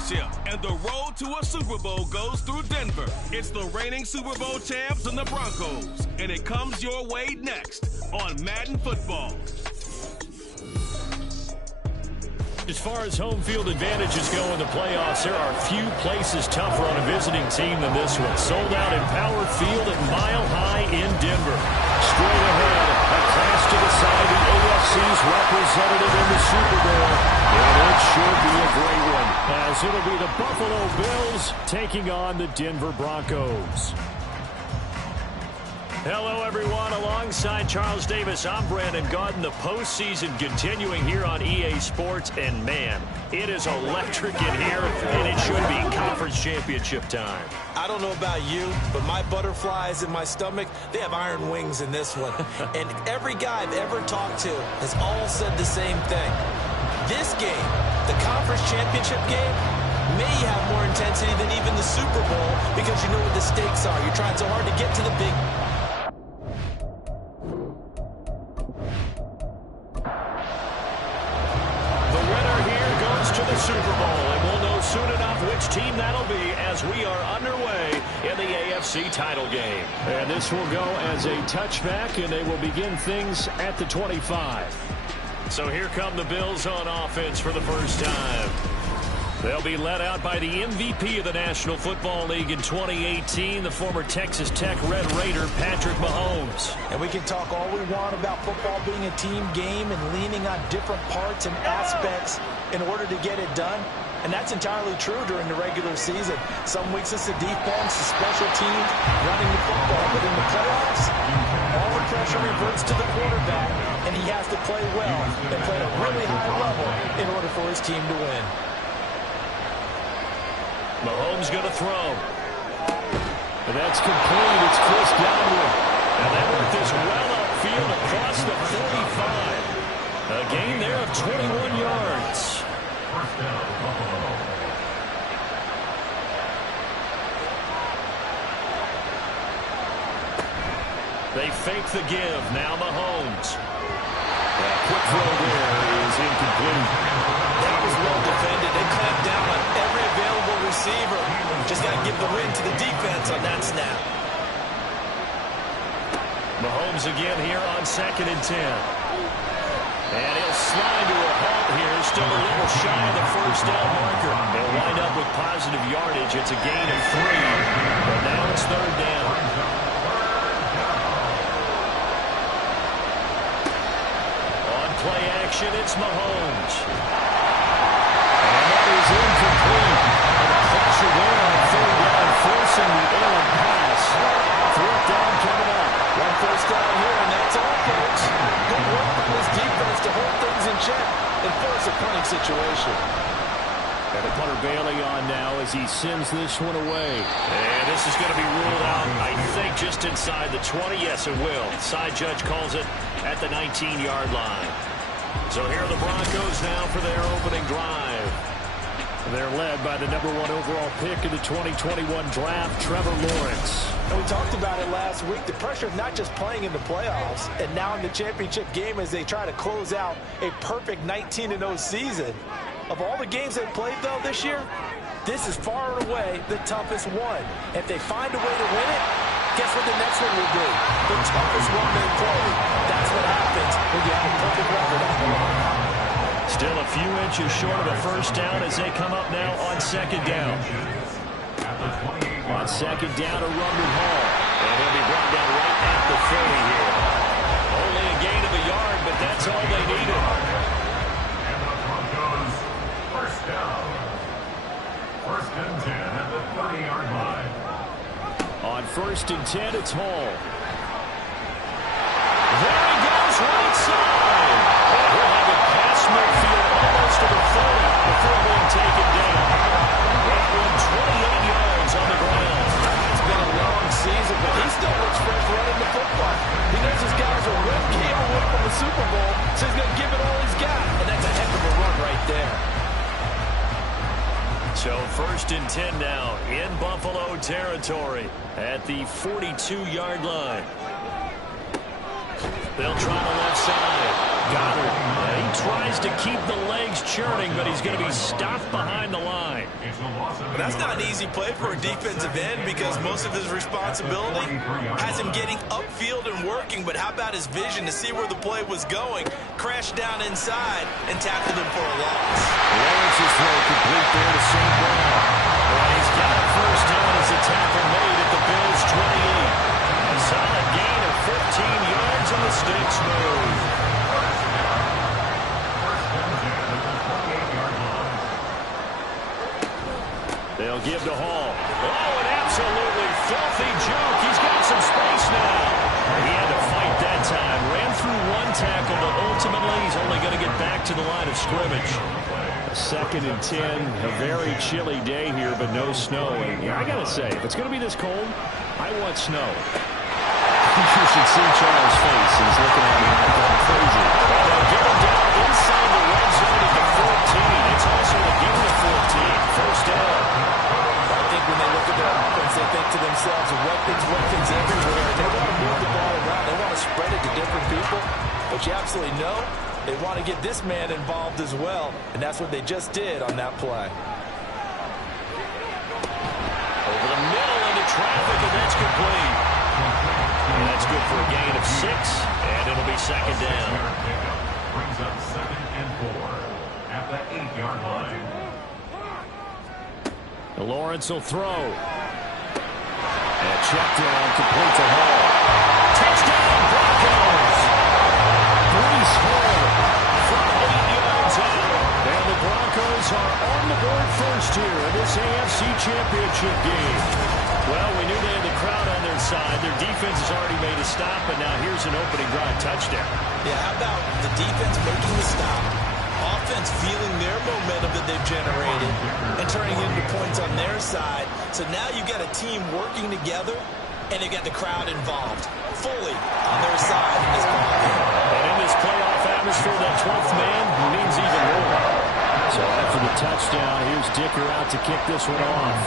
championship, and the road to a Super Bowl goes through Denver. It's the reigning Super Bowl champs and the Broncos, and it comes your way next on Madden Football. As far as home field advantages go in the playoffs, there are few places tougher on a visiting team than this one. Sold out in Power Field at Mile High in Denver. Straight ahead, a clash to decide the AFC's representative in the Super Bowl. And it should be a great one, as it'll be the Buffalo Bills taking on the Denver Broncos. Hello, everyone. Alongside Charles Davis, I'm Brandon Gaudin. The postseason continuing here on EA Sports. And, man, it is electric in here, and it should be conference championship time. I don't know about you, but my butterflies in my stomach, they have iron wings in this one. And every guy I've ever talked to has all said the same thing. This game, the conference championship game, may have more intensity than even the Super Bowl because you know what the stakes are. You're trying so hard to get to the big... to the Super Bowl, and we'll know soon enough which team that'll be as we are underway in the AFC title game. And this will go as a touchback, and they will begin things at the 25. So here come the Bills on offense for the first time. They'll be led out by the MVP of the National Football League in 2018, the former Texas Tech Red Raider, Patrick Mahomes. And we can talk all we want about football being a team game and leaning on different parts and aspects in order to get it done. And that's entirely true during the regular season. Some weeks it's the defense, the special teams, running the football. But in the playoffs, all the pressure reverts to the quarterback, and he has to play well and play at a really high level in order for his team to win. Mahomes going to throw. And that's complete. It's Chris Godwin. And they work this well upfield across the 45. A gain there of 21 yards. First down, Buffalo. They fake the give. Now Mahomes. That quick throw there is incomplete. That was well defended. They clamped down on every available receiver. Just got to give the win to the defense on that snap. Mahomes again here on 2nd and 10. And he'll slide to a halt here. Still a little shy of the first down marker. They'll wind up with positive yardage. It's a gain of 3. But now it's 3rd down. On play action, it's Mahomes. And that is incomplete. And a pressure there on 3rd down, forcing the errant pass. 4th down coming up. One first down here, and that's all, folks. Good work by this defense to hold things in check and force a punting situation. And the punter Bailey on now as he sends this one away. And this is going to be ruled out, I think, just inside the 20. Yes, it will. Side judge calls it at the 19-yard line. So here are the Broncos now for their opening drive. They're led by the #1 overall pick in the 2021 draft, Trevor Lawrence. And we talked about it last week. The pressure of not just playing in the playoffs and now in the championship game as they try to close out a perfect 19-0 season. Of all the games they've played, though, this year, this is far and away the toughest one. If they find a way to win it, guess what the next one will be? The toughest one they've played. That's what happens when you have a perfect record on the line. Still a few inches short of a first down as they come up now on 2nd down. On 2nd down, a run with Hall. And he'll be brought down right at the 30 here. Only a gain of a yard, but that's all they needed. And the Broncos, first down. 1st and 10 at the 30-yard line. On 1st and 10, it's Hall. There he goes, right side. And he'll have it past midfield almost to the 40 before being taken down. That one 28 yards on the ground. It's been a long season, but he still looks fresh running the football. He knows his guys are real came away from the Super Bowl, so he's going to give it all he's got. And that's a heck of a run right there. So 1st and 10 now in Buffalo territory at the 42-yard line. They'll try the left side. Goddard. He tries to keep the legs churning, but he's going to be stopped behind the line. Well, that's not an easy play for a defensive end because most of his responsibility has him getting upfield and working, but how about his vision to see where the play was going, crashed down inside, and tackled him for a loss. Lawrence's throw complete there to St. Brown. And he's got a first down as a tackle made at the Bills' 28. A solid gain of 15 yards, and the stakes move. They'll give to Hall. Oh, an absolutely filthy juke. He's got some space now. He had to fight that time. Ran through one tackle, but ultimately he's only going to get back to the line of scrimmage. A 2nd and 10. A very chilly day here, but no snow. And I got to say, if it's going to be this cold, I want snow. You should see Charles' face. He's looking at me like I'm crazy. They'll get him down inside the red zone at the 14. It's also a gain of 14. First down. I think when they look at their offense, they think to themselves, weapons everywhere. They want to move the ball around. They want to spread it to different people. But you absolutely know they want to get this man involved as well. And that's what they just did on that play. Over the middle into traffic, and that's complete. And that's good for a gain of 6, and it'll be 2nd down. Brings up 2nd and 4 at the 8-yard line. Lawrence will throw. And check down, complete to Hall. Touchdown, Broncos! Breece Hall from 8 yards out. And the Broncos are on the board first here in this AFC Championship game. Well, we knew they had the crowd on their side. Their defense has already made a stop, and now here's an opening drive touchdown. Yeah, how about the defense making the stop, offense feeling their momentum that they've generated, and turning into points on their side. So now you've got a team working together, and they've got the crowd involved fully on their side in this ball game. And in this playoff atmosphere, that 12th man means even more. So after the touchdown, here's Dicker out to kick this one off.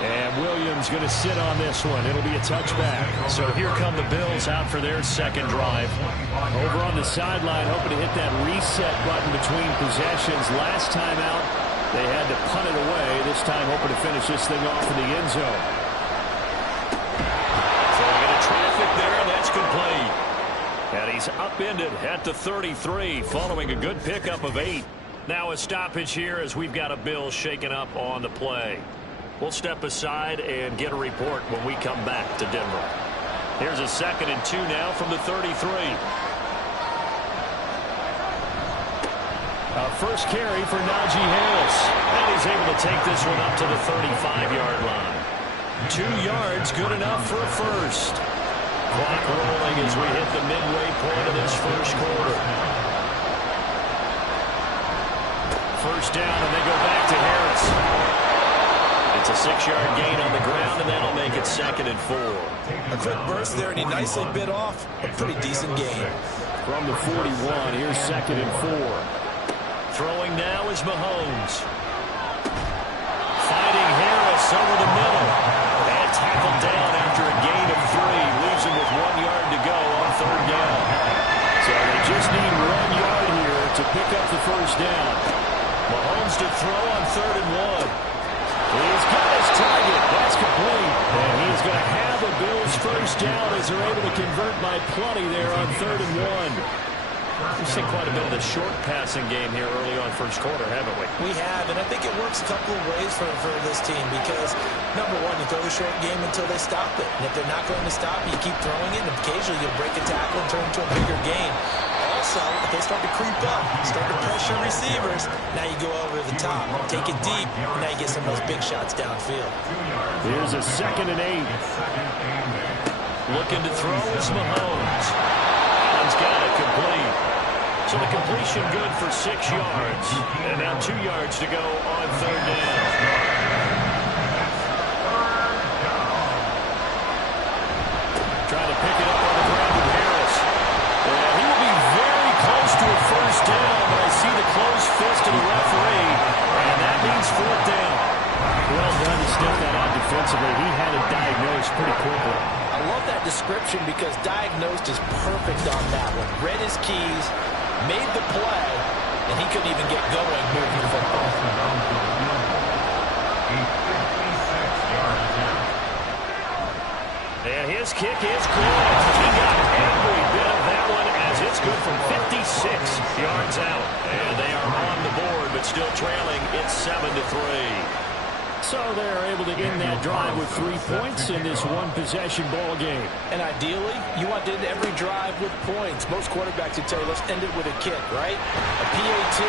And Williams going to sit on this one. It'll be a touchback. So here come the Bills out for their 2nd drive. Over on the sideline, hoping to hit that reset button between possessions. Last time out, they had to punt it away. This time, hoping to finish this thing off in the end zone. So they get a traffic there, and that's complete. And he's upended at the 33, following a good pickup of 8. Now a stoppage here as we've got a Bills shaken up on the play. We'll step aside and get a report when we come back to Denver. Here's a 2nd and 2 now from the 33. First carry for Najee Harris. And he's able to take this one up to the 35-yard line. 2 yards, good enough for a first. Clock rolling as we hit the midway point of this first quarter. First down, and they go back to Harris. It's a 6-yard gain on the ground, and that'll make it 2nd and 4. A quick burst there, and he nicely bit off a pretty decent gain. From the 41, here's 2nd and 4. Throwing now is Mahomes. Fighting Harris over the middle. And tackled down after a gain of 3. Leaves him with 1 yard to go on 3rd down. So they just need 1 yard here to pick up the first down. Mahomes to throw on 3rd and 1. He's got his target. That's complete. And he's going to have the Bills first down as they're able to convert by plenty there on 3rd and 1. We've seen quite a bit of the short passing game here early on first quarter, haven't we? We have, and I think it works a couple of ways for this team because, number one, you throw the short game until they stop it. And if they're not going to stop it, you keep throwing it, and occasionally you'll break a tackle and turn it into a bigger gain. Also, if they start to creep up, start to pressure receivers, now you go over the top, take it deep, and now you get some of those big shots downfield. Here's a 2nd and 8. Looking to throw is Mahomes. Allen's got it complete. So the completion good for 6 yards. And now 2 yards to go on 3rd down. Trying to pick it up on the ground with Harris. And he will be very close to a first down, but I see the closed fist of the referee, and that means 4th down. Well done to step that out defensively. He had it diagnosed pretty quickly. I love that description because diagnosed is perfect on that one. Read his keys, made the play, and he couldn't even get going moving the football. And his kick is good. He got every bit of that one as it's good from 56 yards out. And they are on the board, but still trailing. It's 7-3. So they're able to end that drive with 3 points in this one-possession ball game. And ideally, you want to end every drive with points. Most quarterbacks would tell you, let's end it with a kick, right? A PAT,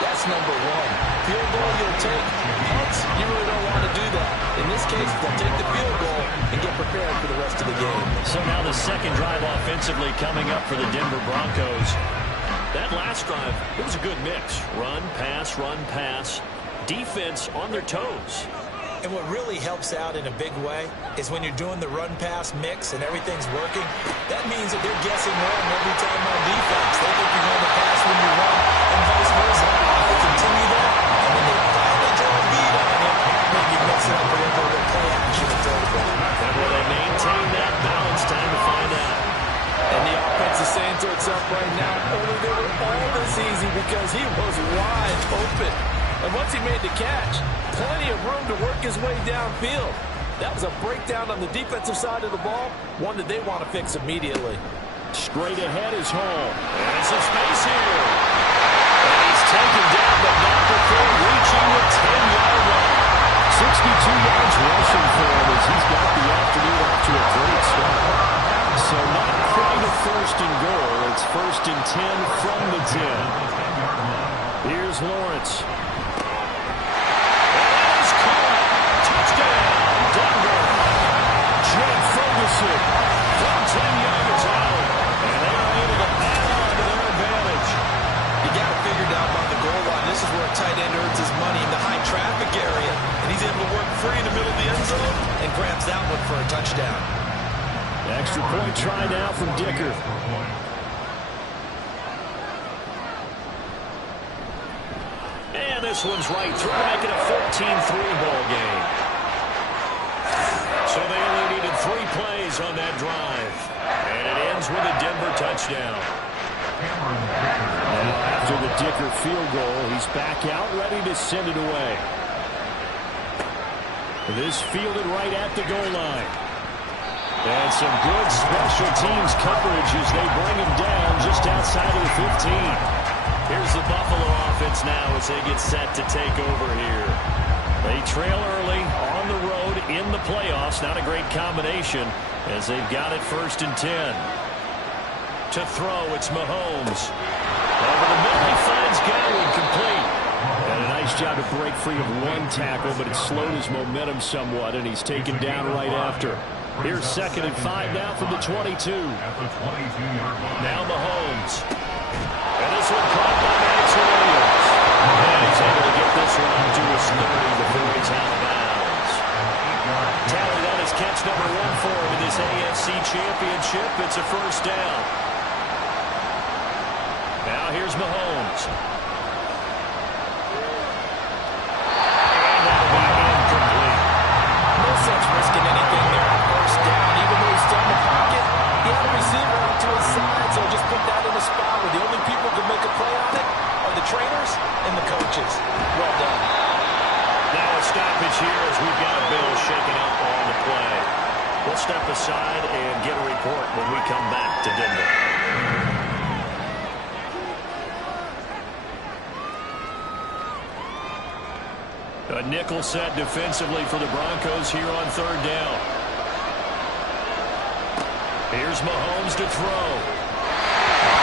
that's number one. Field goal you'll take. Punts, you really don't want to do that. In this case, they'll take the field goal and get prepared for the rest of the game. So now the second drive offensively coming up for the Denver Broncos. That last drive, it was a good mix. Run, pass. Defense on their toes. And what really helps out in a big way is when you're doing the run-pass mix and everything's working, that means that they're guessing wrong every time on defense. They think you're going to pass when you run and vice versa. They continue that, and then they finally draw a beat on you. Maybe you mix it up a little bit of play action and throw the ball. And will they maintain that balance? Time to find out. And the offense is saying to itself right now, only they were all this easy because he was wide open. And once he made the catch, plenty of room to work his way downfield. That was a breakdown on the defensive side of the ball, one that they want to fix immediately. Straight ahead is Hall. And some space here. And he's taken down, but not before reaching the 10-yard line. 62 yards rushing for him as he's got the afternoon off to a great start. So not quite a first and goal. It's 1st and 10 from the 10. Here's Lawrence. From 10 yards out, and they are able to add on to their advantage. You got to figure down by the goal line. This is where a tight end earns his money in the high traffic area, and he's able to work free in the middle of the end zone and grabs that one for a touchdown. Extra point try now from Dicker. And this one's right through, making a 14-3 ball game. So they only needed 3 plays on that drive. And it ends with a Denver touchdown. Now after the Dicker field goal, he's back out, ready to send it away. This fielded right at the goal line. And some good special teams coverage as they bring him down just outside of the 15. Here's the Buffalo offense now as they get set to take over here. They trail early on the road in the playoffs. Not a great combination as they've got it 1st and 10. To throw, it's Mahomes. Over the middle, he finds Godwin complete. And a nice job to break free of one tackle, but it slowed his momentum somewhat, and he's taken down right after. Here's 2nd and 5 now from the 22. Now Mahomes. And this one caught by Max Williams. And he's able to get this one to his 30 before he's out of bounds. Tally, that is catch number 1 for him in this AFC Championship. It's a 1st down. Now here's Mahomes. And that'll be incomplete. No sense risking anything there on 1st down. Even though he's still in the pocket, he had a receiver out to his side, so just put that in a spot where the only people who can make a play on it are the trainers and the coaches. Well done. Now a stoppage here as we've got Bill shaking up on the play. We'll step aside and get a report when we come back to Denver. A nickel set defensively for the Broncos here on 3rd down. Here's Mahomes to throw.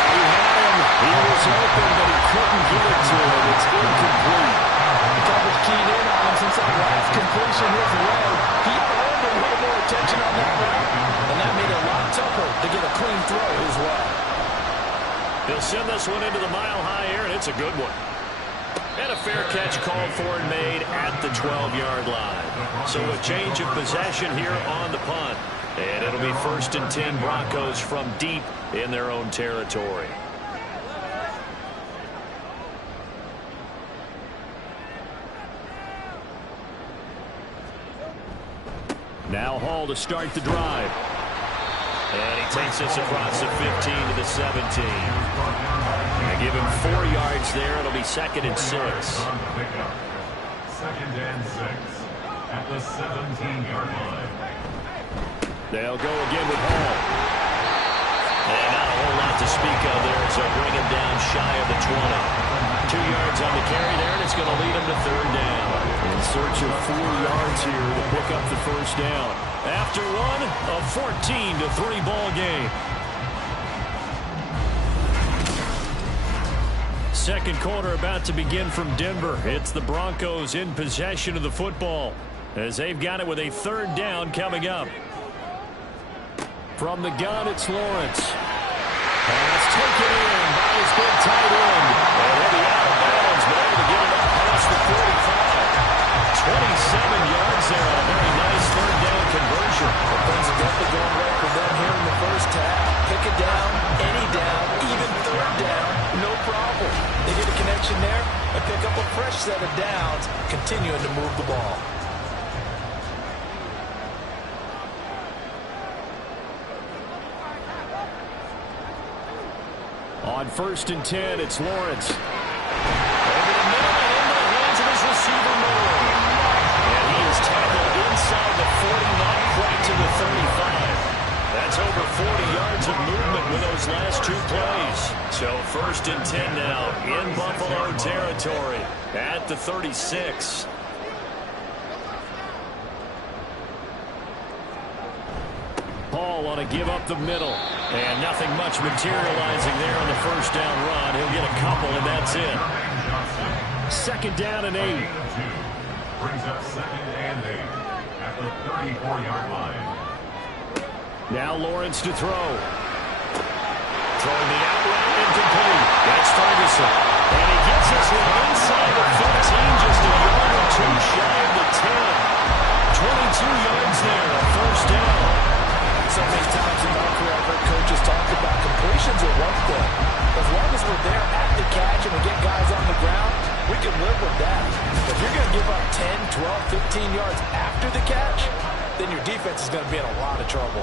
He had him. He was open, but he couldn't get it to him. It's incomplete. The coverage keyed in on him since that last completion his way. He earned a little more attention on that route, and that made it a lot tougher to get a clean throw his way. He'll send this one into the mile-high air, and it's a good one. And a fair catch called for and made at the 12-yard line. So a change of possession here on the punt. And it'll be 1st and 10 Broncos from deep in their own territory. Now Hall to start the drive. And he takes us across the 15 to the 17. They give him 4 yards there. It'll be 2nd and 6. 2nd and 6 at the 17-yard line. They'll go again with Hall. And not a whole lot to speak of there as they'll bring him down shy of the 20. 2 yards on the carry there, and it's going to lead him to 3rd down. In search of 4 yards here to pick up the 1st down. After one, a 14-3 ball game. Second quarter about to begin from Denver. It's the Broncos in possession of the football as they've got it with a 3rd down coming up. From the gun, it's Lawrence. Pass taken in by his big tight end. And he'll be out of bounds, but able to get it up past the 45. 27 yards there on a very nice 3rd down conversion. Well, things are definitely going right for them here in the first half. Pick it down, any down, even 3rd down, no problem. They get a connection there and pick up a fresh set of downs, continuing to move the ball. On 1st and 10, it's Lawrence. Over the middle and into the hands of his receiver, Moore. And he is tackled inside the 40, not quite to the 35. That's over 40 yards of movement with those last 2 plays. So 1st and 10 now in Buffalo territory at the 36. Paul on a give up the middle. And nothing much materializing there on the 1st down run. He'll get a couple, and that's it. 2nd down and 8. Brings up 2nd and 8 at the 34-yard line. Now Lawrence to throw. Throwing the out route incomplete. That's Ferguson. And he gets us inside the 15, just a yard or 2 shy of the 10. 22 yards there, a 1st down. So many times in my career, I've heard coaches talk about completions are one thing. As long as we're there at the catch and we get guys on the ground, we can live with that. If you're going to give up 10, 12, 15 yards after the catch, then your defense is going to be in a lot of trouble.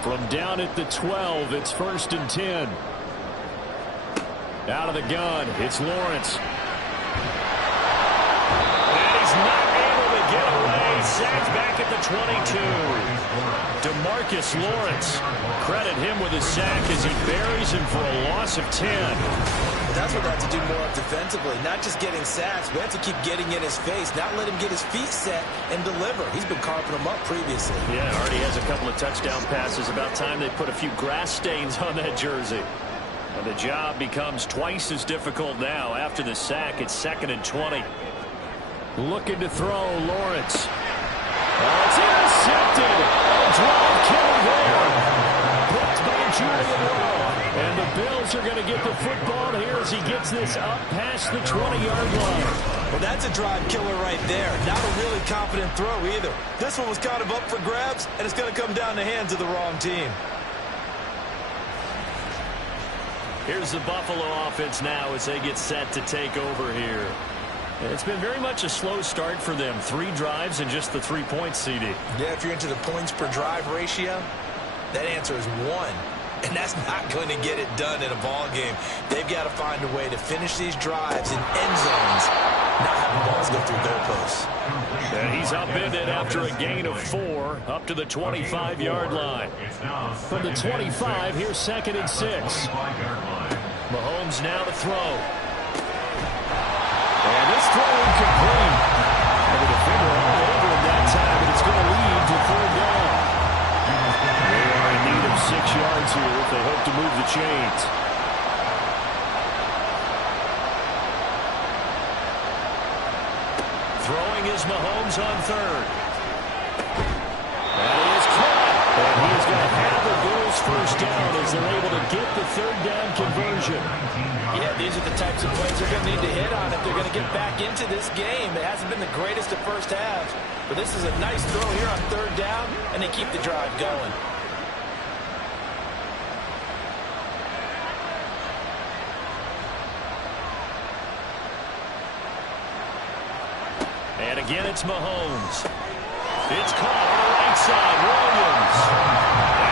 From down at the 12, it's 1st and 10. Out of the gun, it's Lawrence. And he's not able to get away. Sacked back at the 22. DeMarcus Lawrence. Credit him with his sack as he buries him for a loss of 10. That's what they have to do more of defensively. Not just getting sacks, but have to keep getting in his face. Not let him get his feet set and deliver. He's been carping them up previously. Yeah, already has a couple of touchdown passes. About time they put a few grass stains on that jersey. And the job becomes twice as difficult now. After the sack, it's 2nd and 20. Looking to throw, Lawrence. Oh, it's intercepted. A drive killer there. Blocked by Julian Rowe. And the Bills are going to get the football here as he gets this up past the 20-yard line. Well, that's a drive killer right there. Not a really confident throw either. This one was kind of up for grabs, and it's going to come down the hands of the wrong team. Here's the Buffalo offense now as they get set to take over here. It's been very much a slow start for them. 3 drives and just the 3 points, CD. Yeah, if you're into the points per drive ratio, that answer is 1. And that's not going to get it done in a ball game. They've got to find a way to finish these drives in end zones, not having balls go through goalposts. And he's upended after a gain of 4 up to the 25-yard line. From the 25, here's 2nd and 6. Mahomes now to throw. And this throw incomplete. And the defender all over him that time, and it's going to lead to 3rd down. They are in need of 6 yards here if they hope to move the chains. Throwing is Mahomes on 3rd. That is caught. And he's going to have the Bills 1st down as they're able to get the 3rd down conversion. Yeah, these are the types of plays they're going to need to hit on if they're going to get back into this game. It hasn't been the greatest of first halves, but this is a nice throw here on 3rd down, and they keep the drive going. And again, it's Mahomes. It's caught on the right side. Williams.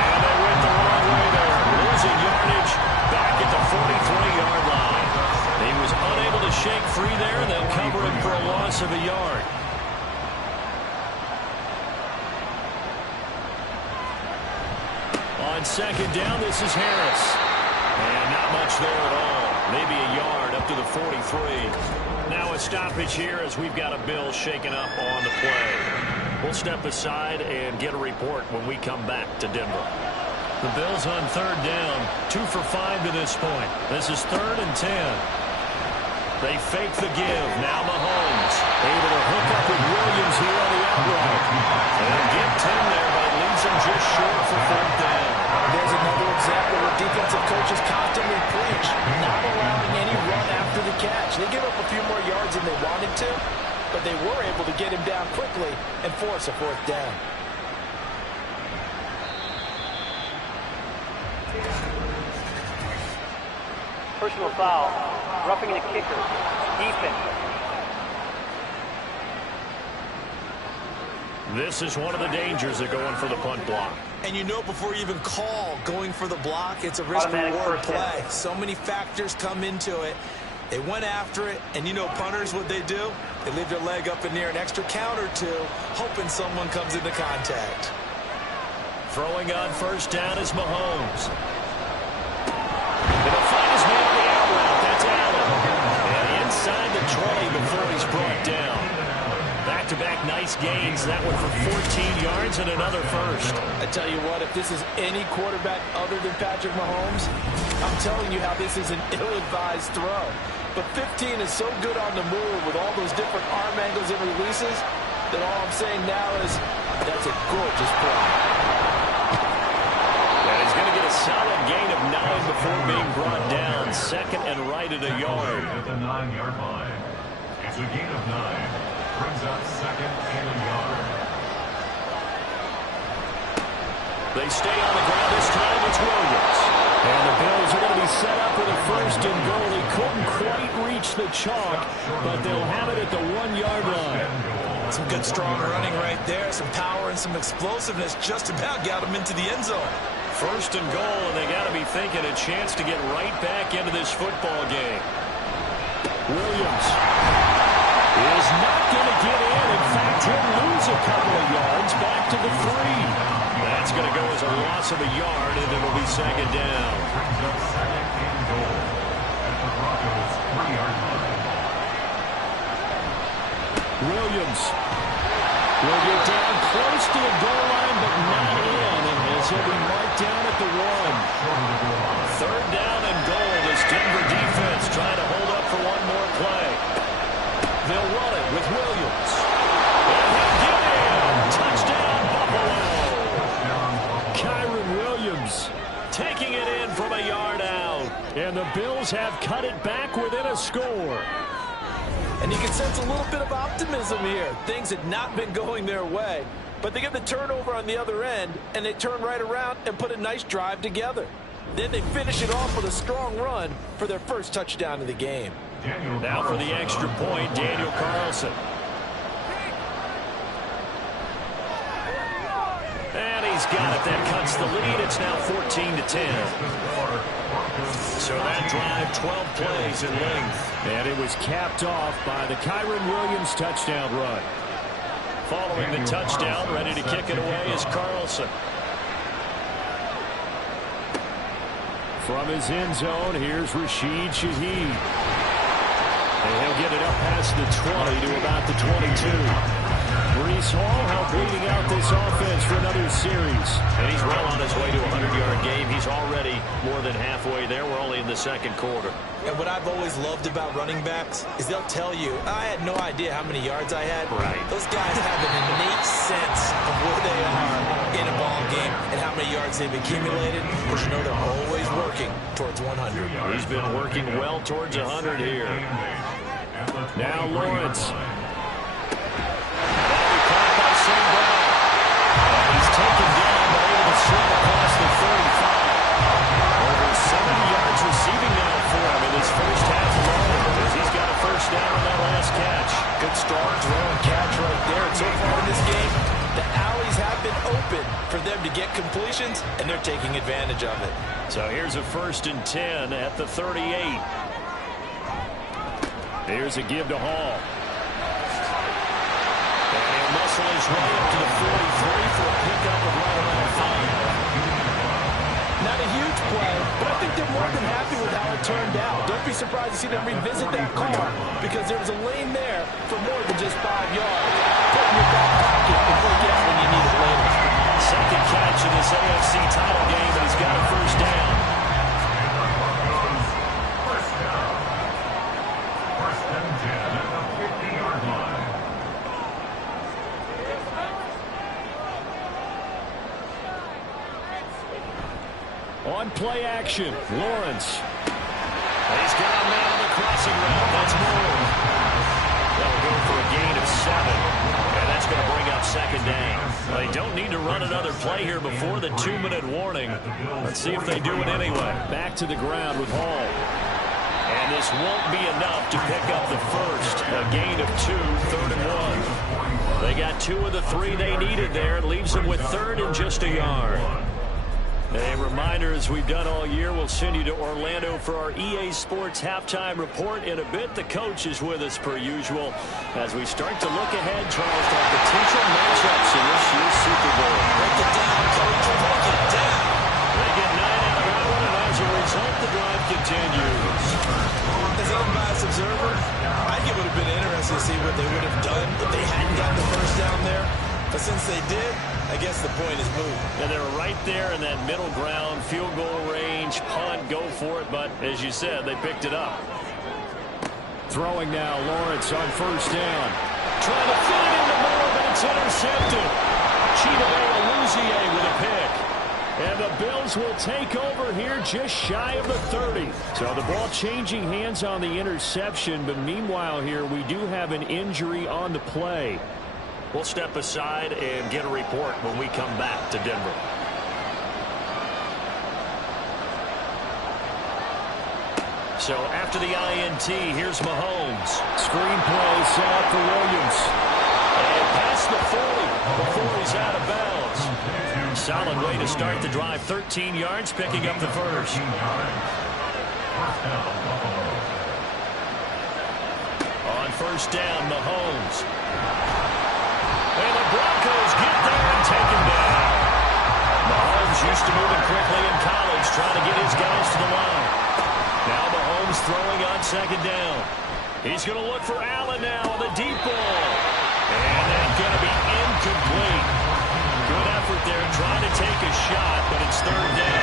And they went the 3 there. They'll cover him for a loss of a yard. On second down, this is Harris. And not much there at all. Maybe a yard up to the 43. Now a stoppage here as we've got a Bill shaken up on the play. We'll step aside and get a report when we come back to Denver. The Bills on third down, 2 for 5 to this point. This is 3rd and 10. They fake the give. Now Mahomes able to hook up with Williams here on the outright. They'll get 10 there, but it leaves them just short for 4th down. There's another example where defensive coaches constantly preach, not allowing any run after the catch. They give up a few more yards than they wanted to, but they were able to get him down quickly and force a 4th down. Personal foul, roughing the kicker, defense. This is one of the dangers of going for the punt block. And you know before you even call going for the block, it's a risk-reward play. So many factors come into it. They went after it, and you know punters, what they do? They leave their leg up in the air an extra count or two, hoping someone comes into contact. Throwing on first down is Mahomes. Gonna find his man on the out route. That's Allen. And inside the 20 before he's brought down. Back-to-back nice gains. That one for 14 yards and another first. I tell you what, if this is any quarterback other than Patrick Mahomes, I'm telling you how this is an ill-advised throw. But 15 is so good on the move with all those different arm angles and releases that all I'm saying now is that's a gorgeous play. And he's going to get a solid gain of 9 before being brought down. 2nd and right at a yard. At the 9-yard line. It's a gain of 9. Brings up 2nd and a yard. They stay on the ground this time. It's Williams. And the Bills are going to be set up with a 1st and goal. They couldn't quite reach the chalk, but they'll have it at the 1-yard line. Some good strong running right there, some power and some explosiveness just about got them into the end zone. 1st and goal, and they got to be thinking a chance to get right back into this football game. Williams is not going to get in. In fact, he'll lose a couple of yards back to the 3. That's going to go as a loss of a yard, and it'll be 2nd down. Brings up 2nd and goal at the Broncos' 3-yard line. Williams will get down close to the goal line, but not in, and he'll be marked down at the 1. 3rd down and goal. This Denver defense trying to hold up for one more play. They'll run it with Williams. And he'll get in. Touchdown, Buffalo. Kyron Williams taking it in from a yard out. And the Bills have cut it back within a score. And you can sense a little bit of optimism here. Things had not been going their way, but they get the turnover on the other end, and they turn right around and put a nice drive together. Then they finish it off with a strong run for their 1st touchdown of the game. Now for the extra point, Daniel Carlson. And he's got it. That cuts the lead. It's now 14-10. So that drive, 12 plays in length. And it was capped off by the Kyron Williams touchdown run. Following the touchdown, ready to kick it away is Carlson. From his end zone, here's Rashid Shaheed. And he'll get it up past the 20 to about the 22. Breece Hall helped leading out this offense for another series. And he's well on his way to a 100-yard game. He's already more than halfway there. We're only in the 2nd quarter. And what I've always loved about running backs is they'll tell you, I had no idea how many yards I had. Right. Those guys have an innate sense of where they are in a ball game and how many yards they've accumulated, because you know they're always working towards 100. He's been working well towards 100 here. Now Lawrence. He's taken down, but able to slip across the 35. Over 70 yards receiving now for him in his 1st half alone, as he's got a 1st down on that last catch. Good strong throw and catch right there. And so far in this game, the alleys have been open for them to get completions, and they're taking advantage of it. So here's a 1st and 10 at the 38. Here's a give to Hall. And he'll muscle his way up to the 43 for a pickup of right around 5. Not a huge play, but I think they're more than happy with how it turned out. Don't be surprised to see them revisit that car because there was a lane there for more than just 5 yards. Put in your back pocket and look out when you need it later. Second catch in this AFC title game, and he's got a first down. First down. First and 10 at the 50-yard line. On play action, Lawrence. He's got a man on the crossing route. That's Moore. That'll go for a gain of 7. And that's going to bring up second down. They don't need to run another play here before the 2-minute warning. Let's see if they do it anyway. Back to the ground with Hall. And this won't be enough to pick up the first. A gain of 2, 3rd and 1. They got 2 of the 3 they needed there. It leaves them with 3rd and just a yard. A reminder, as we've done all year, we'll send you to Orlando for our EA Sports halftime report. In a bit, the coach is with us per usual as we start to look ahead, Charles, to potential matchups in this year's Super Bowl. Break it down, coach. Break it down. They get 9 out of that one, and as a result, the drive continues. As an unbiased observer, I think it would have been interesting to see what they would have done if they hadn't gotten the first down there. But since they did, I guess the point is moved. And they were right there in that middle ground, field goal range, punt, go for it. But as you said, they picked it up. Throwing now, Lawrence on first down. Trying to fit it into Moore, but it's intercepted. Chidobe Awuzie with a pick. And the Bills will take over here just shy of the 30. So the ball changing hands on the interception. But meanwhile here, we do have an injury on the play. We'll step aside and get a report when we come back to Denver. So after the INT, here's Mahomes. Screen play set up for Williams. And past the 40 before he's out of bounds. Solid way to start the drive. 13 yards, picking up the first. On first down, Mahomes. And the Broncos get there and take him down. Mahomes used to moving quickly in college, trying to get his guys to the line. Now Mahomes throwing on second down. He's going to look for Allen now on the deep ball. And that's going to be incomplete. Good effort there, trying to take a shot, but it's third down.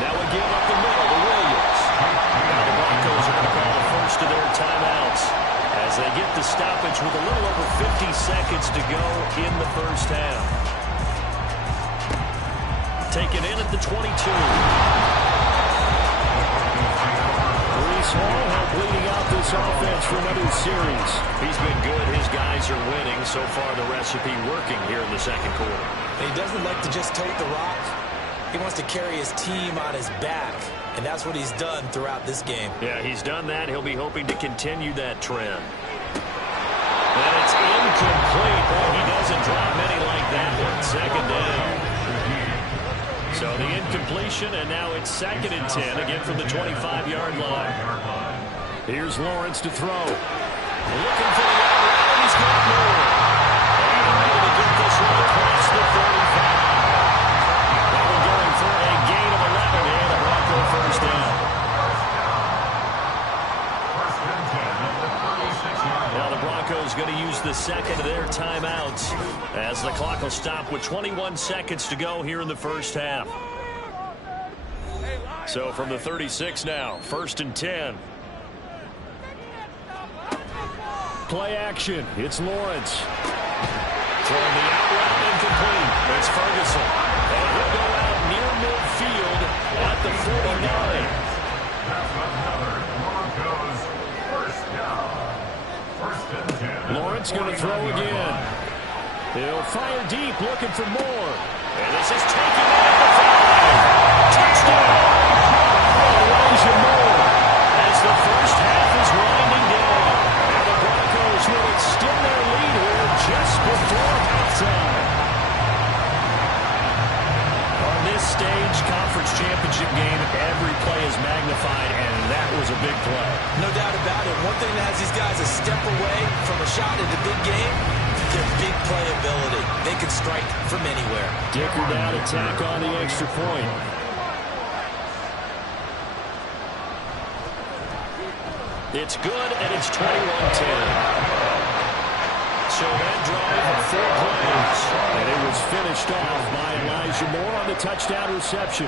Now we give up the middle to Williams. Now the Broncos are going to call the first of their timeouts as they get the stoppage with a little over 50 seconds to go in the first half. Taken in at the 22. Breece Hall helped leading out this offense for another series. He's been good. His guys are winning. So far, the recipe working here in the second quarter. He doesn't like to just tote the rock. He wants to carry his team on his back, and that's what he's done throughout this game. Yeah, he's done that. He'll be hoping to continue that trend. And it's incomplete. Boy, he doesn't drop many like that one. Second down. So the incompletion, and now it's 2nd and 10, again from the 25-yard line. Here's Lawrence to throw. Looking for the out route, and he's got more. And able to get this one across the 35. That one going for a gain of 11, and a Bronco first down. Now the Broncos going to use the second of their timeouts as the clock will stop with 21 seconds to go here in the first half. So from the 36 now, 1st and 10. Play action. It's Lawrence. Throwing the out route incomplete. It's Ferguson. And he'll go out near midfield at the 49. Lawrence going to throw again. He'll fire deep, looking for more. And this is taken at the 5. Touchdown! Elijah Moore as the first half is winding down. And the Broncos will extend their lead here just before halftime. On this stage, conference big play. No doubt about it. One thing that has these guys a step away from a shot in the big game, their big play ability. They can strike from anywhere. Dicker down, attack on the extra point. It's good, and it's 21-10. So that drive, 4 plays. And it was finished off by Elijah Moore on the touchdown reception.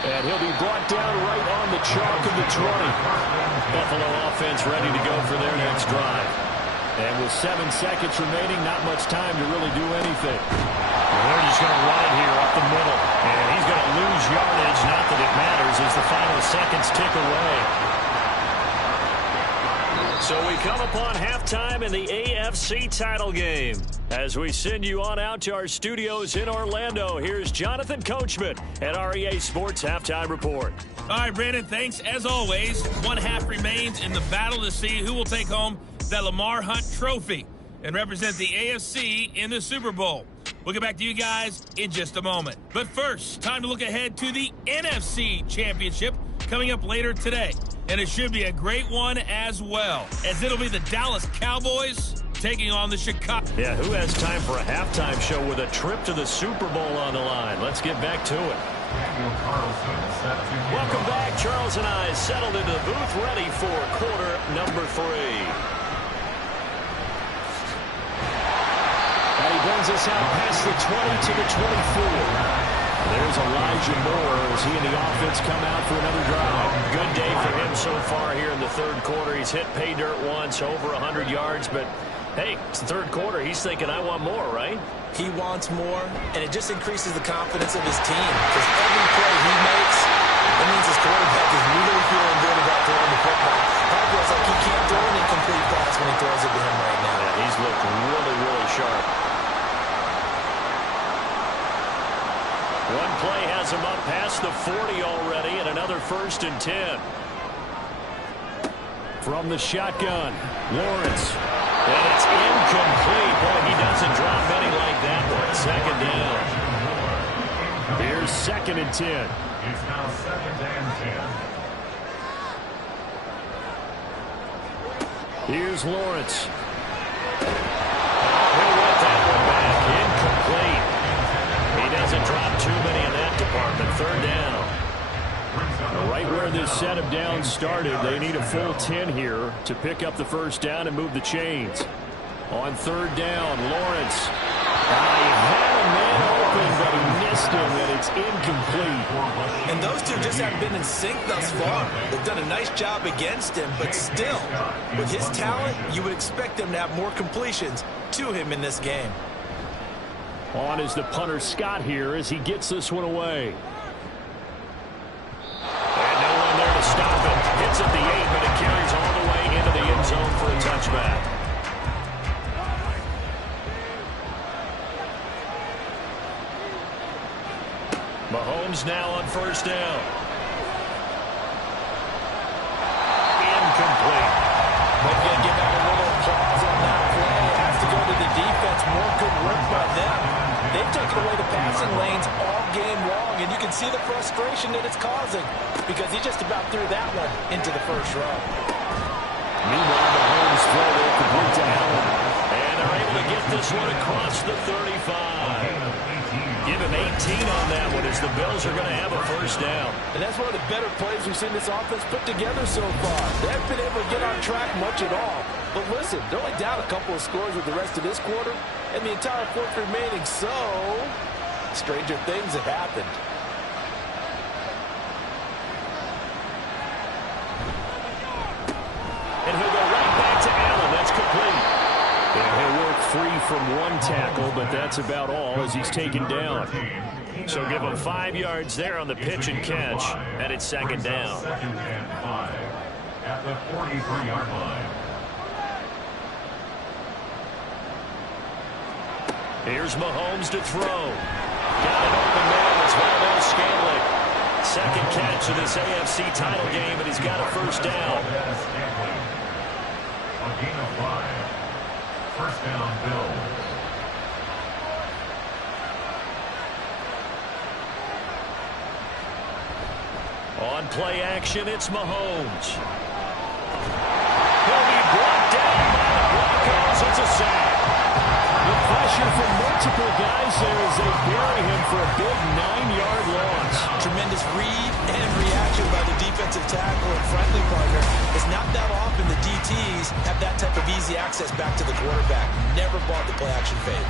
And he'll be brought down right on the chalk of the 20. Buffalo offense ready to go for their next drive. And with 7 seconds remaining, not much time to really do anything. Well, they're just going to run it here up the middle. And he's going to lose yardage. Not that it matters as the final seconds tick away. So we come upon halftime in the AFC title game. As we send you on out to our studios in Orlando, here's Jonathan Coachman at REA Sports Halftime Report. All right, Brandon, thanks. As always, 1 half remains in the battle to see who will take home that Lamar Hunt trophy and represent the AFC in the Super Bowl. We'll get back to you guys in just a moment. But first, time to look ahead to the NFC Championship coming up later today. And it should be a great one as well, as it'll be the Dallas Cowboys taking on the Chicago. Yeah, who has time for a halftime show with a trip to the Super Bowl on the line? Let's get back to it. Welcome back. Charles and I settled into the booth ready for quarter number 3. And he brings us out past the 20 to the 24. There's Elijah Moore as he and the offense come out for another drive. Good day for him so far here in the third quarter. He's hit pay dirt once, over 100 yards, but hey, it's the third quarter. He's thinking, I want more, right? He wants more, and it just increases the confidence of his team. Because every play he makes, it means his quarterback is really feeling good about throwing the football. Probably feels like he can't throw an incomplete pass when he throws it to him right now. Yeah, he's looked really, really sharp. One play has him up past the 40 already, and another 1st and 10. From the shotgun, Lawrence. And it's incomplete. Boy, he doesn't drop any like that one. 2nd down. Here's 2nd and 10. It's now 2nd and 10. Here's Lawrence. He'll let that one back. Incomplete. He doesn't drop too many in that department. 3rd down. Right where this set of downs started, they need a full 10 here to pick up the 1st down and move the chains. On 3rd down, Lawrence. He had a man open, but he missed him, and it's incomplete. And those two just haven't been in sync thus far. They've done a nice job against him, but still, with his talent, you would expect them to have more completions to him in this game. On is the punter Scott here as he gets this one away. And no one there to stop it. Hits at the 8, but it carries all the way into the end zone for a touchback. Mahomes now on 1st down. Incomplete. Maybe going to give out a little applause on that play. It has to go to the defense. More good work by them. They've taken away the passing lanes all game long, and you can see the frustration that it's causing because he just about threw that one into the 1st row. Meanwhile, Mahomes throw there complete to Allen. And they're able to get this one across the 35. Give him 18 on that one as the Bills are going to have a 1st down. And that's one of the better plays we've seen this offense put together so far. They haven't been able to get on track much at all. But listen, they're only down a couple of scores with the rest of this quarter and the entire 4th remaining. So, stranger things have happened. And he'll go right back to Allen. That's complete. And he'll work free from 1 tackle, but that's about all as he's taken down. So give him 5 yards there on the pitch and catch, and it's 2nd down. 2nd and 5 at the 43-yard line. Here's Mahomes to throw. Got an open man. It's Valdez-Scantling. 2nd catch of this AFC title game, and he's got a 1st down. A gain of 5. 1st down, Bills. On play action, it's Mahomes. He'll be brought down by the Broncos. It's a sack. The pressure from multiple guys there as they bury him for a big 9-yard loss. Tremendous read and reaction by the defensive tackle and friendly partner. It's not that often the DTs have that type of easy access back to the quarterback. Never bought the play action fade.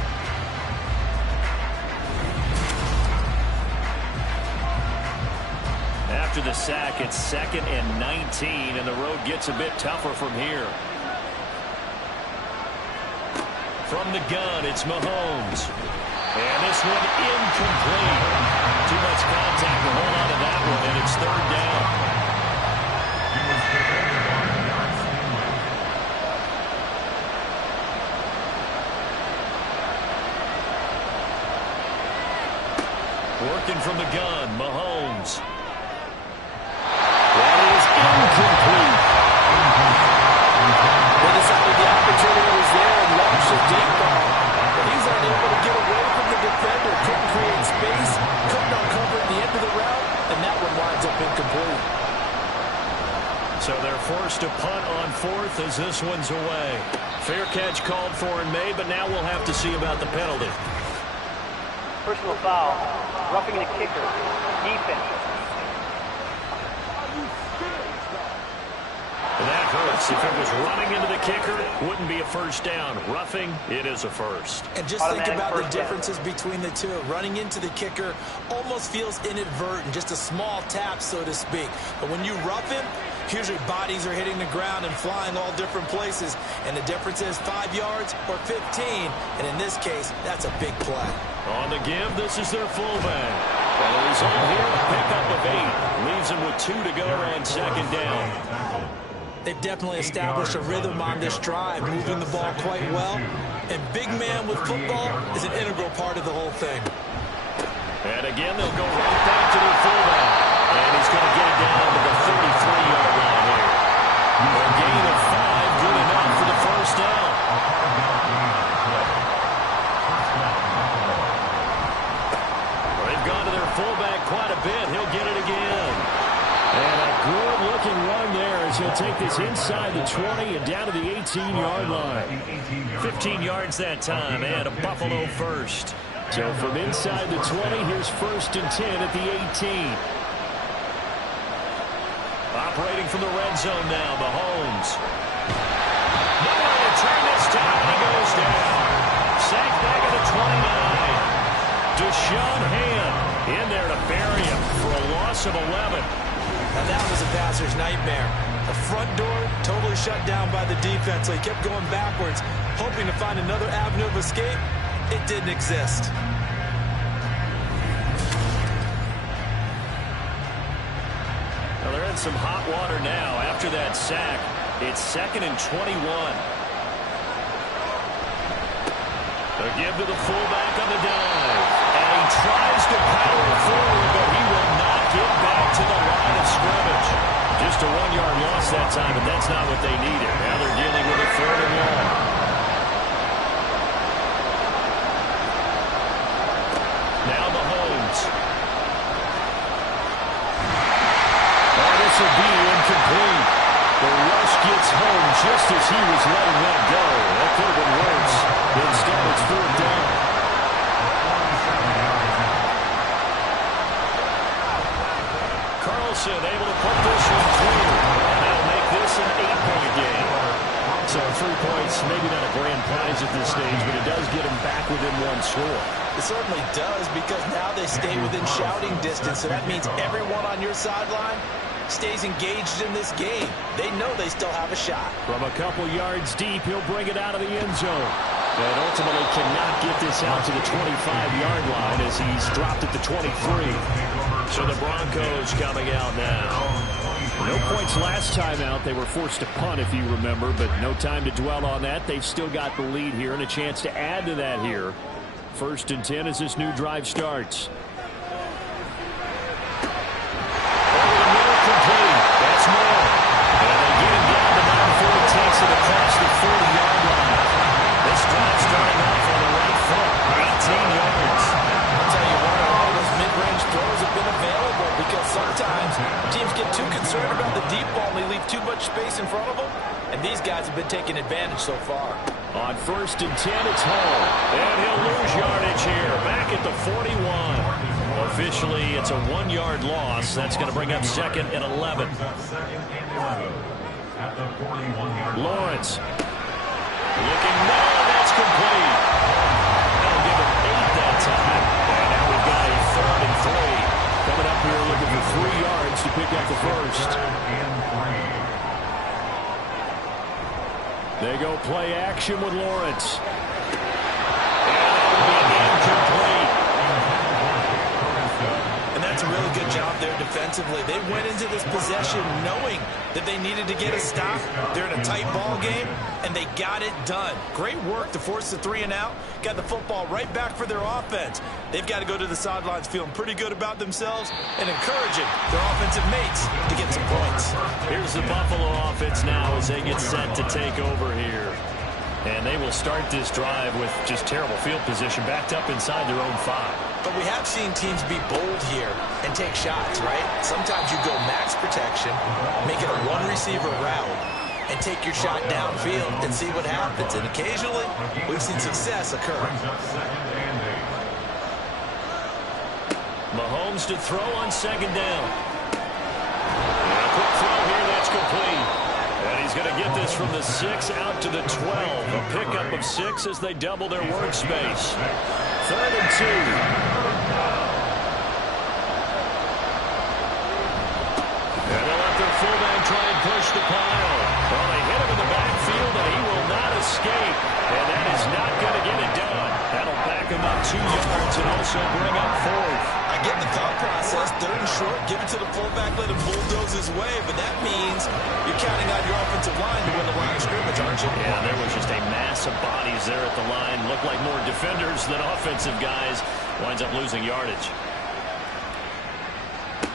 After the sack, it's 2nd and 19, and the road gets a bit tougher from here. From the gun, it's Mahomes. And this one incomplete. Too much contact to hold on to that one, and it's 3rd down. Working from the gun, Mahomes. That is incomplete. They decided the opportunity was there and launched a deep ball. But he's unable to get away from the defender. Couldn't create space. Couldn't uncover at the end of the route. And that one winds up incomplete. So they're forced to punt on 4th as this one's away. Fair catch called for and made, but now we'll have to see about the penalty. Personal foul. Roughing the kicker. Defense. That hurts. If it was running into the kicker, wouldn't be a first down. Roughing, it is a first. And just think about the differences between the two. Running into the kicker almost feels inadvertent, just a small tap, so to speak. But when you rough him, usually bodies are hitting the ground and flying all different places. And the difference is 5 yards or 15. And in this case, that's a big play. On the give, this is their fullback. And the result here, a pickup of 8. Leaves them with 2 to go on 2nd down. They've definitely established a rhythm on this drive, moving the ball quite well. And big man with football is an integral part of the whole thing. And again, they'll go right back to their fullback. And he's going to get it down to the 33-yard line here. A gain of 5, good enough for the first down. They've gone to their fullback quite a bit. He'll get it again. And a good-looking run there as he'll take this inside the 20 and down to the 18-yard line. 15 yards that time, and a Buffalo first. So from inside the 20, here's 1st and 10 at the 18. Operating from the red zone now, Mahomes. Nowhere to turn this time, and he goes down. Sacked back at the 29. Deshaun Hand in there to bury him for a loss of 11. Now that was a passer's nightmare. The front door totally shut down by the defense, so he kept going backwards, hoping to find another avenue of escape. It didn't exist. Well, they're in some hot water now after that sack. It's 2nd and 21. They'll give to the fullback on the dive. And he tries to power forward, but he will not get back to the line of scrimmage. Just a 1-yard loss that time, but that's not what they needed. Now they're dealing with a 3rd and long. Now Mahomes. Oh, this will be incomplete. The rush gets home just as he was letting that go. That could have been worse. Instead, it's 4th down. Carlson able to put this one through. And that'll make this an 8-point game. So 3 points, maybe not a grand prize at this stage, but it does get him back within 1 score. It certainly does, because now they stay within shouting distance, so that means everyone on your sideline stays engaged in this game. They know they still have a shot. From a couple yards deep, he'll bring it out of the end zone. And ultimately cannot get this out to the 25-yard line as he's dropped at the 23. So the Broncos coming out now. No points last time out. They were forced to punt, if you remember, but no time to dwell on that. They've still got the lead here and a chance to add to that here. 1st and 10 as this new drive starts. That's more. And they get him down to 9 before he takes it across the 40-yard line. This drive starting off on the right foot. 18 yards. I'll tell you what, all those mid-range throws have been available, because sometimes teams in front of them, and these guys have been taking advantage so far. On 1st and 10, it's Hall. And he'll lose yardage here. Back at the 41. Officially, it's a 1-yard loss. That's going to bring up 2nd and 11. Lawrence. Looking now, that's complete. That'll give him 8 that time. And now we've got a 3rd and 3. Coming up here looking for 3 yards to pick up the first. They go play action with Lawrence. And incomplete. And that's a really good job there defensively. They went into this possession knowing that they needed to get a stop. They're in a tight ball game, and they got it done. Great work to force the 3 and out. Got the football right back for their offense. They've got to go to the sidelines feeling pretty good about themselves and encouraging their offensive mates to get some points. Here's the Buffalo offense now as they get set to take over here. And they will start this drive with just terrible field position, backed up inside their own 5. But we have seen teams be bold here and take shots, right? Sometimes you go max protection, make it a 1-receiver route, and take your shot downfield and see what happens. And occasionally, we've seen success occur. Mahomes to throw on 2nd down. And a quick throw here, that's complete. And he's going to get this from the 6 out to the 12. A pickup of 6 as they double their workspace. 3rd and 2. And they'll let their fullback try and push the pile. Well, they hit him in the backfield, and he will not escape. And that is not going to get it done. That'll back him up 2 yards and also bring up 4th. I get the thought process. 3rd and short, give it to the fullback, let him bulldoze his way. But that means you're counting on your offensive line to win the line of scrimmage, aren't you? Yeah, there was just a mass of bodies there at the line. Looked like more defenders than offensive guys. Winds up losing yardage.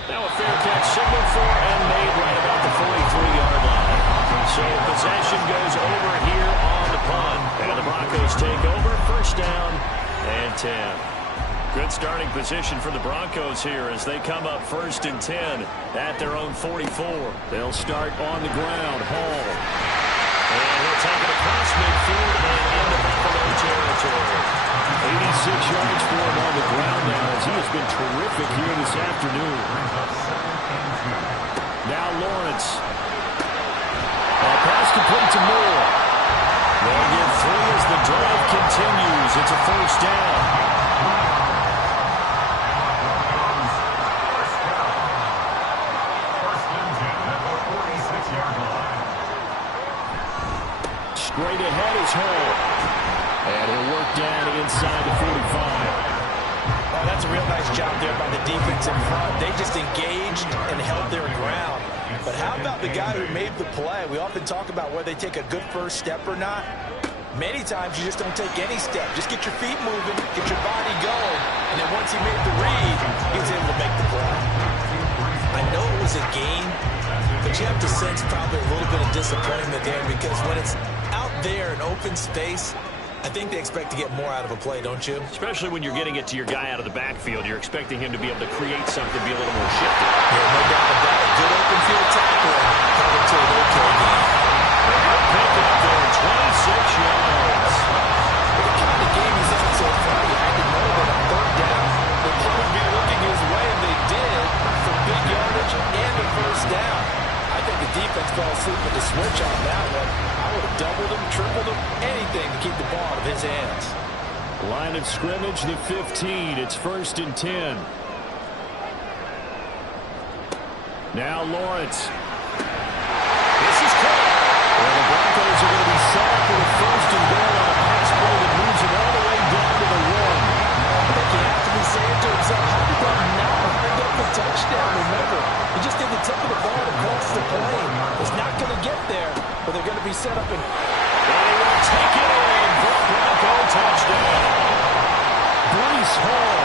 Now a fair catch signaled for and made right about the 43-yard line. So possession goes over here on the punt. And the Broncos take over. 1st down and 10. Good starting position for the Broncos here as they come up 1st and 10 at their own 44. They'll start on the ground. Hall. And he'll take it across midfield and into Buffalo territory. 86 yards for him on the ground now as he has been terrific here this afternoon. Now Lawrence. A pass complete to Moore. They'll get 3 as the drive continues. It's a 1st down. Straight ahead is Hall. And he'll work down inside the 45. Oh, that's a real nice job there by the defense in front. They just engaged and held their ground. But how about the guy who made the play? We often talk about whether they take a good first step or not. Many times you just don't take any step. Just get your feet moving, get your body going, and then once he made the read, he was able to make the play. I know it was a gain, but you have to sense probably a little bit of disappointment there because when it's out there in open space, I think they expect to get more out of a play, don't you? Especially when you're getting it to your guy out of the backfield. You're expecting him to be able to create something, be a little more shifty. Yeah, no doubt about it. Good open field tackling. Held it to an okay game. Picked up there, 26 yards. The kind of game he's had so far, you had to know that on 3rd down, the play would be looking his way, and they did for big yardage and a 1st down. I think the defense fell asleep with the switch on that one. I would have doubled him, tripled him, anything to keep the ball out of his hands. Line of scrimmage, the 15. It's 1st and 10. Now Lawrence. This is caught. Well, the Broncos are going to be set up with a 1st and goal on a pass play that moves it all the way down to the 1. I think he has to be saying to himself, how did that not wind up a touchdown? Remember, he just did the tip of the ball across the plane. It's not going to get there, but they're going to be set up and they will take it in for a Bronco touchdown. Breece Hall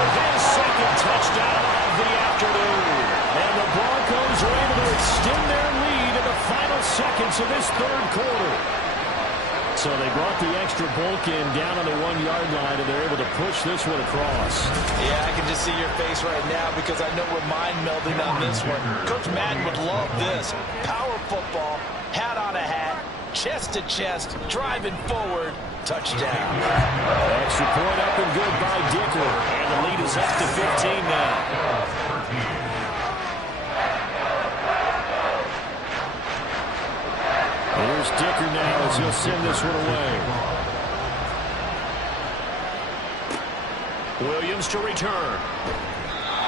with his 2nd touchdown of the afternoon. And the Broncos are able to extend their lead in the final seconds of this 3rd quarter. So they brought the extra bulk in down on the 1-yard line, and they're able to push this one across. yeah, I can just see your face right now because I know we're mind melding on this one. Coach Madden would love this. Power football, chest to chest, driving forward. Touchdown. Extra point up and good by Dicker. And the lead is up to 15 now. Here's Dicker now as he'll send this one away. Williams to return.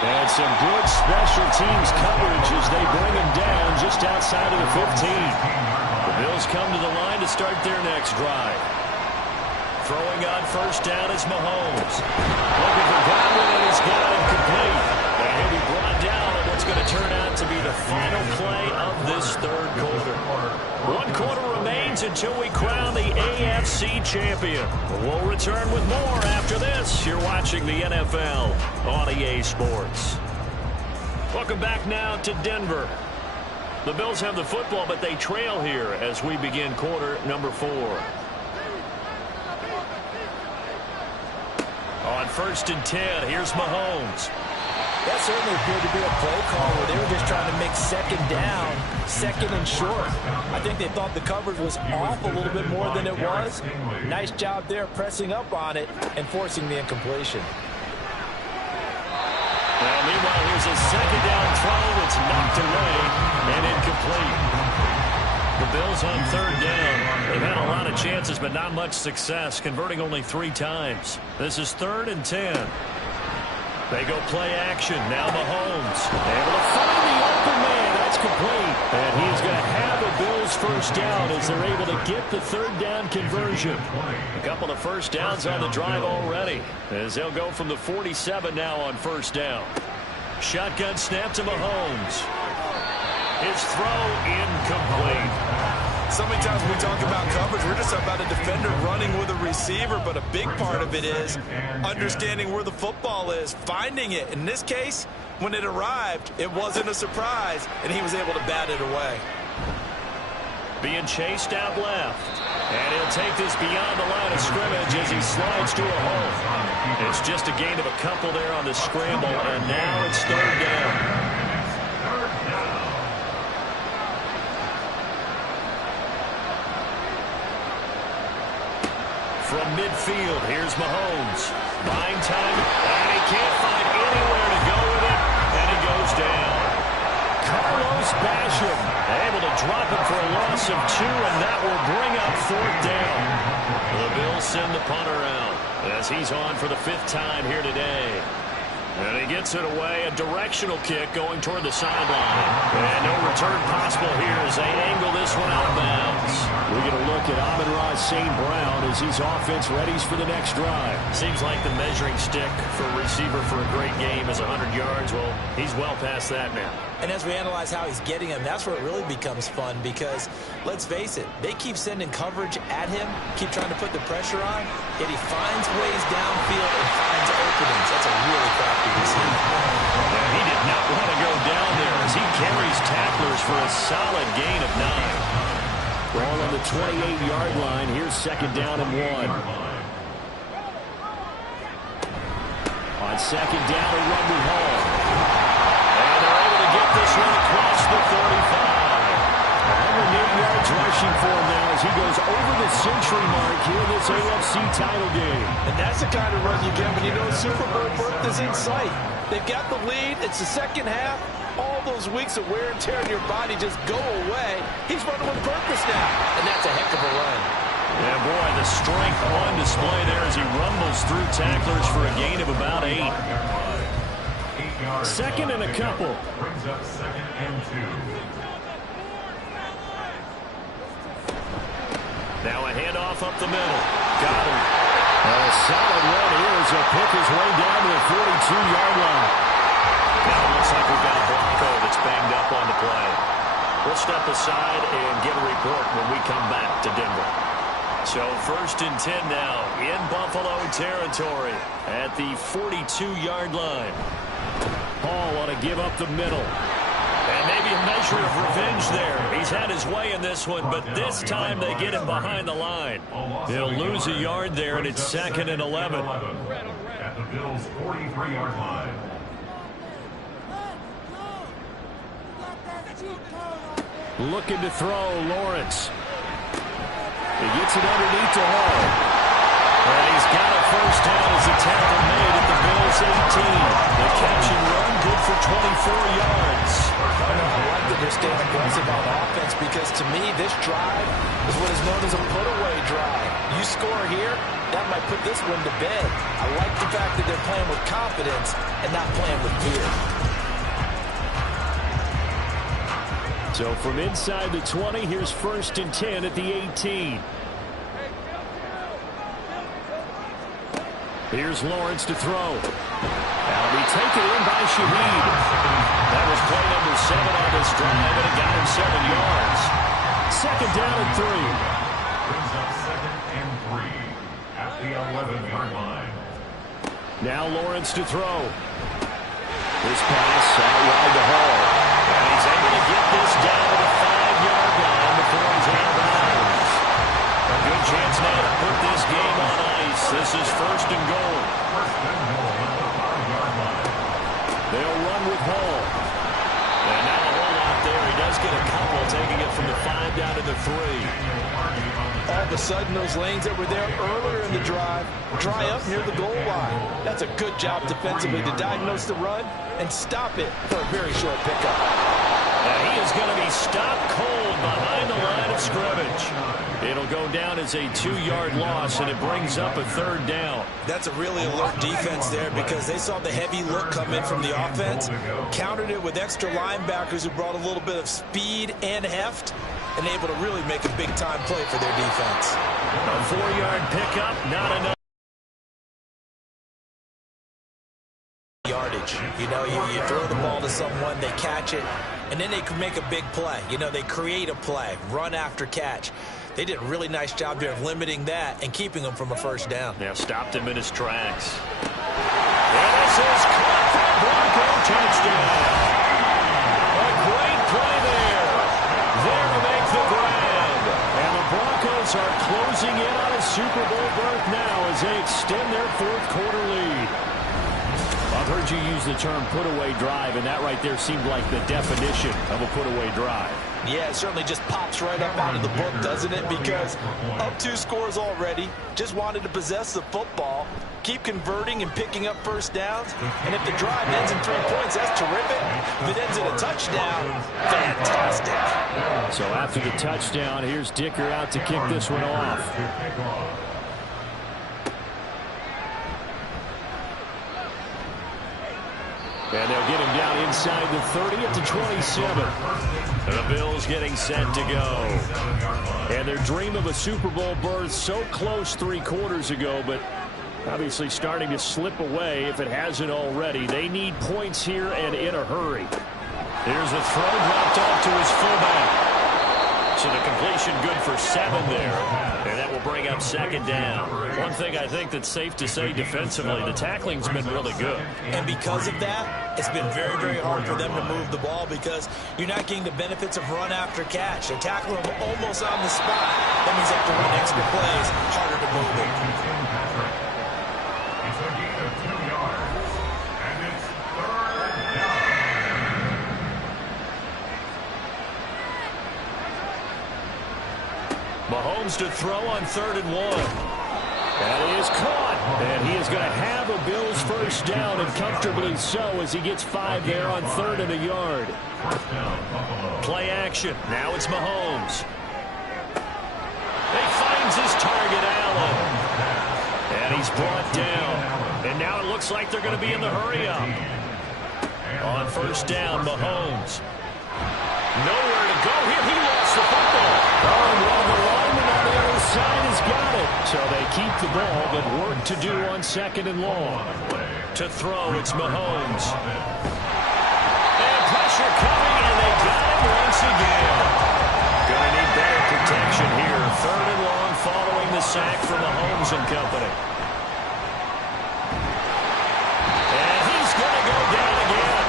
And some good special teams coverage as they bring him down just outside of the 15. The Bills come to the line to start their next drive. Throwing on first down is Mahomes. Looking for Godwin, and he's got it complete. And he'll be brought down on what's going to turn out to be the final play of this third quarter. 1 quarter remains until we crown the AFC champion. We'll return with more after this. You're watching the NFL on EA Sports. Welcome back now to Denver. The Bills have the football, but they trail here as we begin quarter number 4. On 1st and 10, here's Mahomes. That certainly appeared to be a play call where they were just trying to make second down, second and short. I think they thought the coverage was off a little bit more than it was. Nice job there pressing up on it and forcing the incompletion. Well, meanwhile, here's a second down throw that's knocked away and incomplete. The Bills on 3rd down. They've had a lot of chances, but not much success, converting only 3 times. This is 3rd and 10. They go play action. Now Mahomes able to find the open man. That's complete. And he's going to have a Bills first down as they're able to get the 3rd down conversion. A couple of first downs on the drive already as they'll go from the 47 now on 1st down. Shotgun snap to Mahomes. His throw incomplete. So many times when we talk about coverage, we're just talking about a defender running with a receiver, but a big part of it is understanding where the football is, finding it. In this case, when it arrived, it wasn't a surprise, and he was able to bat it away. Being chased out left. And he'll take this beyond the line of scrimmage as he slides to a hole. It's just a gain of a couple there on the scramble, and now it's 3rd down. From midfield, here's Mahomes. Buying time, and he can't find anywhere to go with it, and he goes down. Carlos Basham able to drop it for a loss of 2, and that will bring up 4th down. The Bills send the punter out as he's on for the 5th time here today. And he gets it away, a directional kick going toward the sideline. And no return possible here as they angle this one out of bounds. We get a look at Amon-Ra St. Brown as his offense readies for the next drive. Seems like the measuring stick for a receiver for a great game is 100 yards. Well, he's well past that now. And as we analyze how he's getting them, that's where it really becomes fun because, let's face it, they keep sending coverage at him, keep trying to put the pressure on, yet he finds ways downfield and finds openings. That's a really crafty receiver. And he did not want to go down there as he carries tacklers for a solid gain of 9. Ball on the 28-yard line. Here's 2nd down and 1. On 2nd down, a run with Hall. And they're able to get this one across the 35. 108 yards rushing for him now as he goes over the century mark here in this AFC title game. And that's the kind of run you get when you know Super Bowl berth is in sight. They've got the lead. It's the second half. All those weeks of wear and tear in your body just go away. He's running with purpose now, and that's a heck of a run. Yeah, boy, the strength on display there as he rumbles through tacklers for a gain of about 8. 2nd and a couple. Brings up 2nd and 2. Now a handoff up the middle. Got him. A solid run here as he'll pick his way down to the 42-yard line. Now it looks like we've got a Bronco that's banged up on the play. We'll step aside and get a report when we come back to Denver. So 1st and 10 now in Buffalo territory at the 42-yard line. Hall want to give up the middle. And maybe a measure of revenge there. He's had his way in this one, but this time they get him behind the line. He'll lose a yard there, and it's 2nd and 11. At the Bills' 43-yard line. Looking to throw, Lawrence. He gets it underneath to Hall. And he's got a first down as the tackle made at the Bills' 18. The catch and run good for 24 yards. I like that they're staying aggressive on offense because, to me, this drive is what is known as a put-away drive. You score here, that might put this one to bed. I like the fact that they're playing with confidence and not playing with fear. So from inside the 20, here's 1st and 10 at the 18. Here's Lawrence to throw. That'll be taken in by Shaheed. That was play number 7 on this drive, and it got him 7 yards. 2nd down and 3. Brings up 2nd and 3 at the 11-yard line. Now Lawrence to throw. This pass out wide to Hall. And he's able to get this down to the 5-yard line before he's out of bounds. A good chance now to put this game on ice. This is 1st and goal. 1st and goal at the 5-yard line. They'll run with Hall. And now a whole lot there. He does get a couple, taking it from the 5 down to the 3. All of a sudden, those lanes that were there earlier in the drive dry up near the goal line. That's a good job defensively to diagnose the run and stop it for a very short pickup. And he is going to be stopped cold behind the line of scrimmage. It'll go down as a 2-yard loss, and it brings up a 3rd down. That's a really alert defense there because they saw the heavy look come in from the offense, countered it with extra linebackers who brought a little bit of speed and heft, and able to really make a big-time play for their defense. A 4-yard pickup, not enough. Yardage. You know, you throw the ball to someone, they catch it, and then they can make a big play. You know, they create a play, run after catch. They did a really nice job there of limiting that and keeping him from a 1st down. Now stopped him in his tracks. And this is caught for a Bronco touchdown. A great play there. There to make the grab. And the Broncos are closing in on a Super Bowl berth now as they extend their 4th quarter lead. I've heard you use the term put-away drive, and that right there seemed like the definition of a put-away drive. Yeah, it certainly just pops right up out of the book, doesn't it? Because up 2 scores already, just wanted to possess the football, keep converting and picking up 1st downs. And if the drive ends in 3 points, that's terrific. If it ends in a touchdown, fantastic. So after the touchdown, here's Dicker out to kick this one off. And they'll get him down inside the 30 at the 27. The Bills getting set to go. And their dream of a Super Bowl berth so close 3 quarters ago, but obviously starting to slip away if it hasn't already. They need points here and in a hurry. Here's a throw dropped off to his fullback. So the completion good for 7 there. And that will bring up 2nd down. One thing I think that's safe to say defensively, the tackling's been really good. And because of that, it's been very, very hard for them to move the ball because you're not getting the benefits of run after catch. They're tackling them almost on the spot. That means they have to run extra plays, harder to move it. It's a gain of 2 yards, and it's 3rd down. Mahomes to throw on 3rd and 1. That is caught, and he is going to have a Bills 1st down, and comfortably so as he gets 5 there on 3rd and a yard. Play action. Now it's Mahomes. He finds his target, Allen. And he's brought down. And now it looks like they're going to be in the hurry-up. On 1st down, Mahomes. Nowhere to go here. He lost the football. Oh, and one of the linemen on the other side has got it. So they keep the ball, but work to do on 2nd and long. To throw, it's Mahomes. And pressure coming, and they got him once again. Gonna need better protection here. 3rd and long following the sack from Mahomes and company. And he's gonna go down again.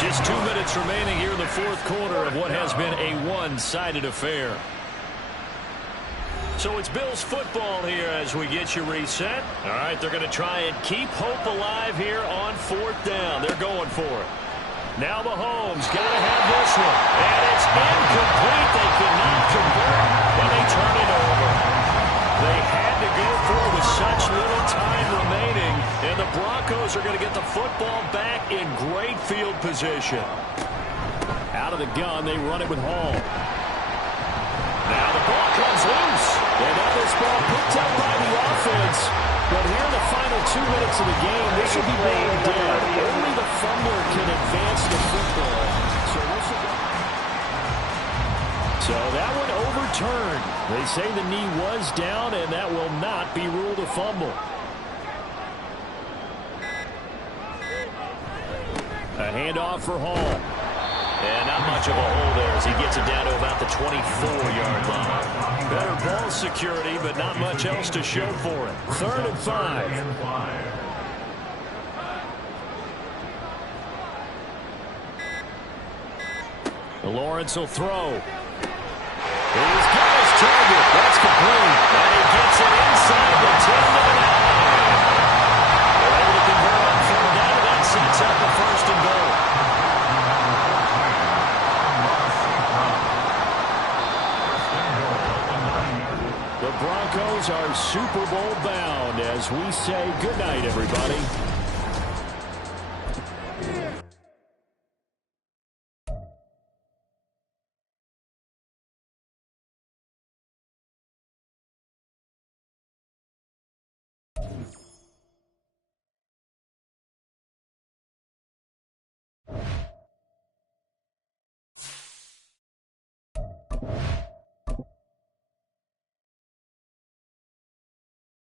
Just 2 minutes remaining here in the 4th quarter of what has been a one-sided affair. So it's Bills football here as we get you reset. All right, they're going to try and keep hope alive here on 4th down. They're going for it. Now Mahomes got to have this one. And it's incomplete. They cannot convert, and they turn it over. They had to go for it with such little time remaining, and the Broncos are going to get the football back in great field position. Out of the gun, they run it with Hall. Now the ball comes loose, and now this ball picked up by the offense. But here in the final 2 minutes of the game, this will be ball dead. Only the fumbler can advance the football. So that one overturned. They say the knee was down, and that will not be ruled a fumble. A handoff for Hall. And not much of a hole there as he gets it down to about the 24-yard line. Better ball security, but not much else to show for it. 3rd and 5. Lawrence will throw. He's got his target. That's complete. And he gets it inside the 10-yard line. They're able to convert on third down. That sets up the 1st and goal. The Broncos are Super Bowl bound as we say goodnight, everybody.